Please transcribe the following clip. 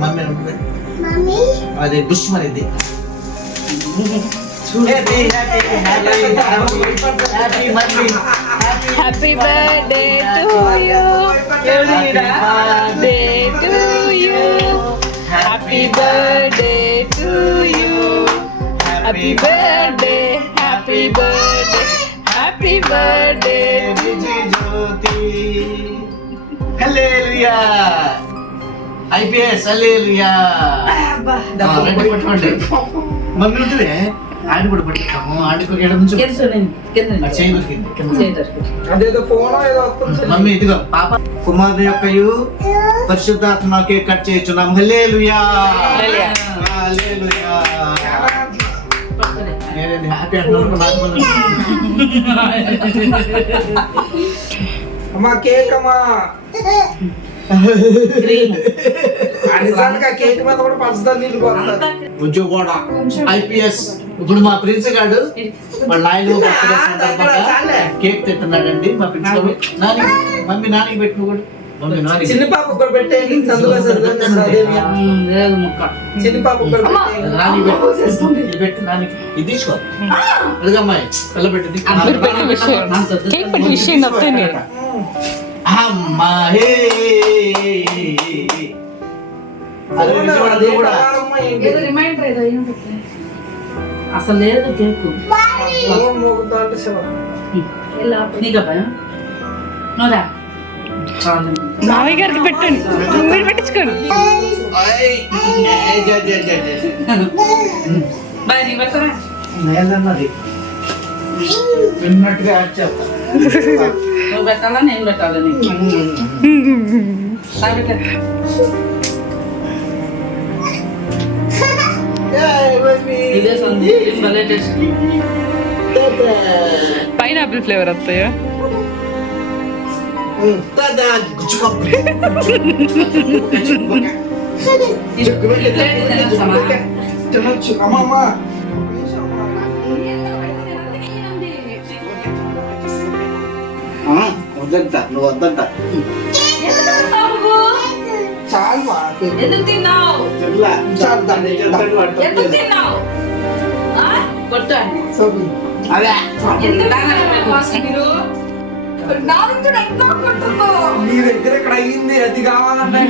Mummy అది బుష్ మరిది happy birthday to you, birthday to you, happy birthday to you, happy birthday, happy birthday, happy birthday Jyoti. Hallelujah. IPS hallelujah. పట్టుకోండి mummy ఉంటుంది ఆడి కూడా పట్టుకుంటాము. ఆడికి ఎడ నుంచి అదేదో ఫోన్ ఏదో వస్తుంది. మమ్మీ ఇదిగో పాప కుమారుని యొక్కయు పరిశుద్ధాత్మకే కట్ చేయించున్నాం. హల్లెలూయా హల్లెలూయా. నేనేంది హ్యాపీ అంటున్నాను. అమ్మా కేక్ అమ్మా. నిజానికి ఆ కేక్ మీద కూడా పంచదార నీళ్ళు కొడతారు. ఉద్యోగ ఐపీఎస్. ఇప్పుడు మా ప్రిన్స్ గారు వాళ్ళ నాయన బర్త్డే సందర్భంగా కేక్ తింటున్నాడండి. మా ప్రిన్స్ నాని మమ్మీ నానికి పెట్టు కూడా. మమ్మీ నాని చిన్న పాప ఒకరు పెట్టేయండి. చిన్న పాప ఒకరు పెట్టేయండి. నాని పెట్టు. ఇది పెట్టు నానికి. ఇది తీసుకో. అదిగమ్మాయి పిల్లబెట్టింది. కేక్ పెట్టి విషయం నొప్పింది. అమ్మా హే అసలు లేదు కేకు. మావి గారికి పెట్టండి, మీరు పెట్టించుకోండి. విన్నట్టుగా యాడ్ చేస్తా. నువ్వు పెట్టాలా నేను పెట్టాలా నీకు? ఇదే సంది భలే టేస్ట్. పైనాపిల్ ఫ్లేవర్ వస్తాయా? అమ్మమ్మా వద్దంట నువ్వు వద్దంట. చాలు మా ఎందుకు తిన్నావు? ఎందుకు తిన్నావు? కొట్టు అదే నీ దగ్గర ఇక్కడ అయ్యింది. అది కావాలంటే